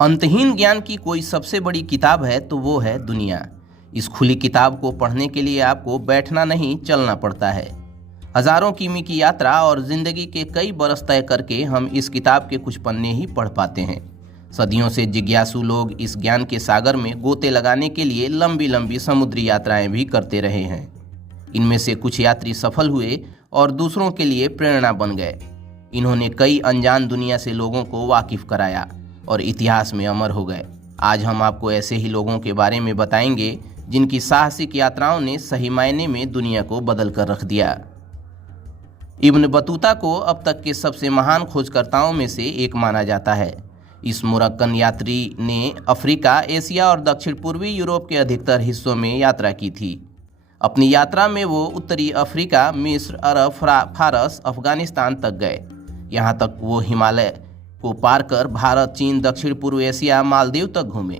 अंतहीन ज्ञान की कोई सबसे बड़ी किताब है तो वो है दुनिया। इस खुली किताब को पढ़ने के लिए आपको बैठना नहीं, चलना पड़ता है। हजारों किमी की यात्रा और जिंदगी के कई बरस तय करके हम इस किताब के कुछ पन्ने ही पढ़ पाते हैं। सदियों से जिज्ञासु लोग इस ज्ञान के सागर में गोते लगाने के लिए लंबी लंबी समुद्री यात्राएं भी करते रहे हैं। इनमें से कुछ यात्री सफल हुए और दूसरों के लिए प्रेरणा बन गए। इन्होंने कई अनजान दुनिया से लोगों को वाकिफ कराया और इतिहास में अमर हो गए। आज हम आपको ऐसे ही लोगों के बारे में बताएंगे जिनकी साहसिक यात्राओं ने सही मायने में दुनिया को बदल कर रख दिया। इब्न बतूता को अब तक के सबसे महान खोजकर्ताओं में से एक माना जाता है। इस मुरक्कन यात्री ने अफ्रीका, एशिया और दक्षिण पूर्वी यूरोप के अधिकतर हिस्सों में यात्रा की थी। अपनी यात्रा में वो उत्तरी अफ्रीका, मिस्र, अरब, फारस, अफगानिस्तान तक गए। यहाँ तक वो हिमालय को पार कर भारत, चीन, दक्षिण पूर्व एशिया, मालदीव तक घूमे।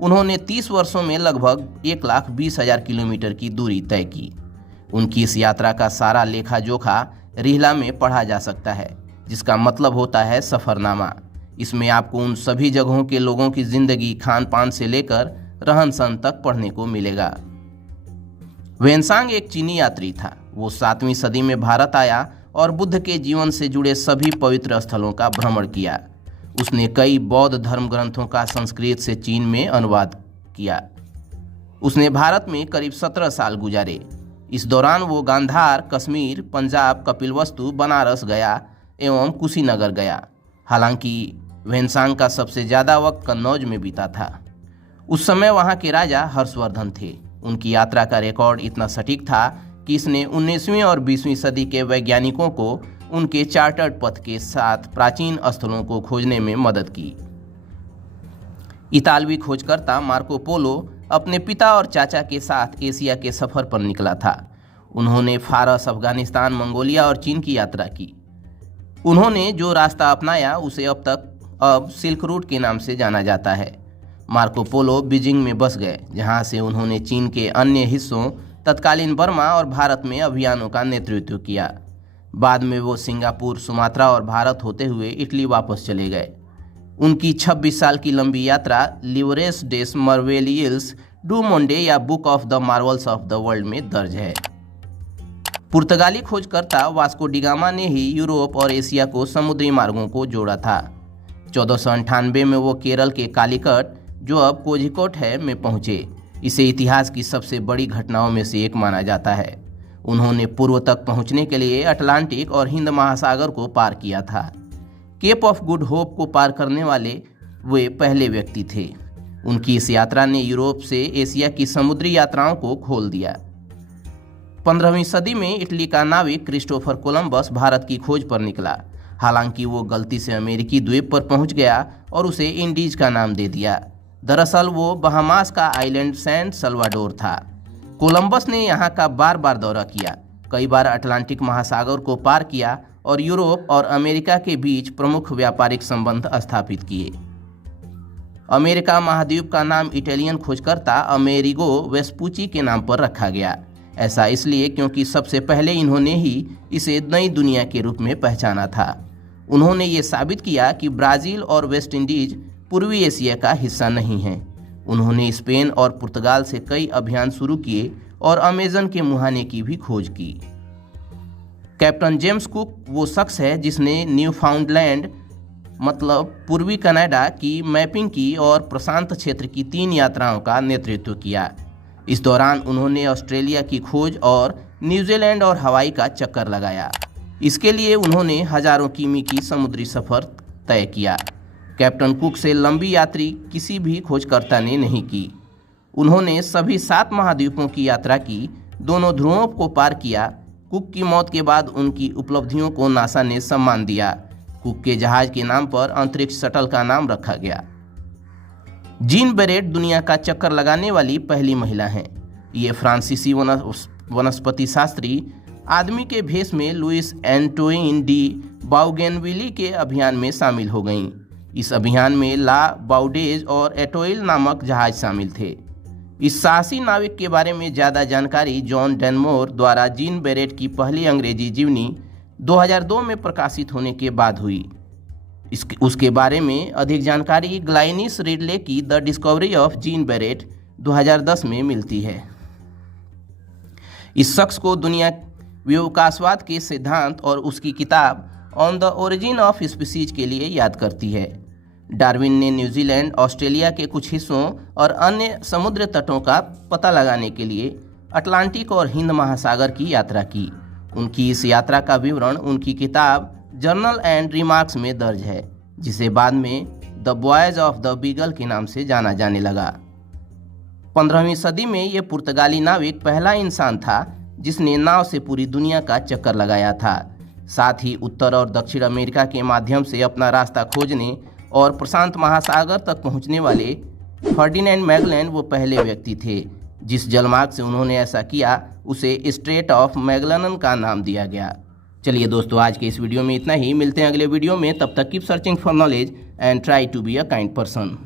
उन्होंने 30 वर्षों में लगभग 1,20,000 किलोमीटर की दूरी तय की। उनकी इस यात्रा का सारा लेखा जोखा रिहला में पढ़ा जा सकता है, जिसका मतलब होता है सफ़रनामा। इसमें आपको उन सभी जगहों के लोगों की जिंदगी, खान पान से लेकर रहन सहन तक पढ़ने को मिलेगा। वेनसांग एक चीनी यात्री था। वो 7वीं सदी में भारत आया और बुद्ध के जीवन से जुड़े सभी पवित्र स्थलों का भ्रमण किया। उसने कई बौद्ध धर्म ग्रंथों का संस्कृत से चीन में अनुवाद किया। उसने भारत में करीब 17 साल गुजारे। इस दौरान वो गांधार, कश्मीर, पंजाब, कपिलवस्तु, बनारस गया एवं कुशीनगर गया। हालांकि वेनसांग का सबसे ज़्यादा वक्त कन्नौज में बीता था। उस समय वहाँ के राजा हर्षवर्धन थे। उनकी यात्रा का रिकॉर्ड इतना सटीक था कि इसने 19वीं और 20वीं सदी के वैज्ञानिकों को उनके चार्टर्ड पथ के साथ प्राचीन स्थलों को खोजने में मदद की। इतालवी खोजकर्ता मार्को पोलो अपने पिता और चाचा के साथ एशिया के सफ़र पर निकला था। उन्होंने फारस, अफगानिस्तान, मंगोलिया और चीन की यात्रा की। उन्होंने जो रास्ता अपनाया उसे अब सिल्क रूट के नाम से जाना जाता है। मार्को पोलो बीजिंग में बस गए, जहां से उन्होंने चीन के अन्य हिस्सों, तत्कालीन बर्मा और भारत में अभियानों का नेतृत्व किया। बाद में वो सिंगापुर, सुमात्रा और भारत होते हुए इटली वापस चले गए। उनकी 26 साल की लंबी यात्रा लिवरेस डेस मर्वेलियल्स डू मोंडे या book of the Marvels of the world में दर्ज है। पुर्तगाली खोजकर्ता वास्को डिगामा ने ही यूरोप और एशिया को समुद्री मार्गों को जोड़ा था। 1498 में वो केरल के कालीकट, जो अब कोझिकोड है, में पहुंचे। इसे इतिहास की सबसे बड़ी घटनाओं में से एक माना जाता है। उन्होंने पूर्व तक पहुंचने के लिए अटलांटिक और हिंद महासागर को पार किया था। केप ऑफ गुड होप को पार करने वाले वे पहले व्यक्ति थे। उनकी इस यात्रा ने यूरोप से एशिया की समुद्री यात्राओं को खोल दिया। 15वीं सदी में इटली का नाविक क्रिस्टोफर कोलंबस भारत की खोज पर निकला। हालांकि वो गलती से अमेरिकी द्वीप पर पहुंच गया और उसे इंडीज का नाम दे दिया। दरअसल वो बहामास का आइलैंड सैन सल्वाडोर था। कोलंबस ने यहाँ का बार बार दौरा किया, कई बार अटलांटिक महासागर को पार किया और यूरोप और अमेरिका के बीच प्रमुख व्यापारिक संबंध स्थापित किए। अमेरिका महाद्वीप का नाम इटालियन खोजकर्ता अमेरिगो वेस्पुची के नाम पर रखा गया। ऐसा इसलिए क्योंकि सबसे पहले इन्होंने ही इसे नई दुनिया के रूप में पहचाना था। उन्होंने ये साबित किया कि ब्राज़ील और वेस्ट इंडीज पूर्वी एशिया का हिस्सा नहीं है। उन्होंने स्पेन और पुर्तगाल से कई अभियान शुरू किए और अमेजन के मुहाने की भी खोज की। कैप्टन जेम्स कुक वो शख्स है जिसने न्यूफाउंडलैंड मतलब पूर्वी कनाडा की मैपिंग की और प्रशांत क्षेत्र की 3 यात्राओं का नेतृत्व किया। इस दौरान उन्होंने ऑस्ट्रेलिया की खोज और न्यूजीलैंड और हवाई का चक्कर लगाया। इसके लिए उन्होंने हजारों किमी की समुद्री सफ़र तय किया। कैप्टन कुक से लंबी यात्री किसी भी खोजकर्ता ने नहीं की। उन्होंने सभी 7 महाद्वीपों की यात्रा की, दोनों ध्रुवों को पार किया। कुक की मौत के बाद उनकी उपलब्धियों को नासा ने सम्मान दिया। कुक के जहाज के नाम पर अंतरिक्ष शटल का नाम रखा गया। जीन बेरेट दुनिया का चक्कर लगाने वाली पहली महिला हैं। ये फ्रांसीसी वनस्पति शास्त्री आदमी के भेष में लुइस एंटोइन डी बाउगेनविली के अभियान में शामिल हो गईं। इस अभियान में ला बाउडेज और एटोइल नामक जहाज शामिल थे। इस साहसी नाविक के बारे में ज़्यादा जानकारी जॉन डेनमोर द्वारा जीन बेरेट की पहली अंग्रेजी जीवनी 2002 में प्रकाशित होने के बाद हुई। उसके बारे में अधिक जानकारी ग्लाइनिस रिडले की द डिस्कवरी ऑफ जीन बेरेट 2010 में मिलती है। इस शख्स को दुनिया विकासवाद के सिद्धांत और उसकी किताब on the origin of species के लिए याद करती है। डार्विन ने न्यूजीलैंड, ऑस्ट्रेलिया के कुछ हिस्सों और अन्य समुद्र तटों का पता लगाने के लिए अटलांटिक और हिंद महासागर की यात्रा की। उनकी इस यात्रा का विवरण उनकी किताब जर्नल एंड रिमार्क्स में दर्ज है, जिसे बाद में the voyage of the beagle के नाम से जाना जाने लगा। 15वीं सदी में ये पुर्तगाली नाविक पहला इंसान था जिसने नाव से पूरी दुनिया का चक्कर लगाया था। साथ ही उत्तर और दक्षिण अमेरिका के माध्यम से अपना रास्ता खोजने और प्रशांत महासागर तक पहुंचने वाले फर्डिनेंड मैगेलन वो पहले व्यक्ति थे। जिस जलमार्ग से उन्होंने ऐसा किया उसे स्ट्रेट ऑफ मैगेलन का नाम दिया गया। चलिए दोस्तों, आज के इस वीडियो में इतना ही। मिलते हैं अगले वीडियो में। तब तक keep searching for knowledge and try to be a kind person.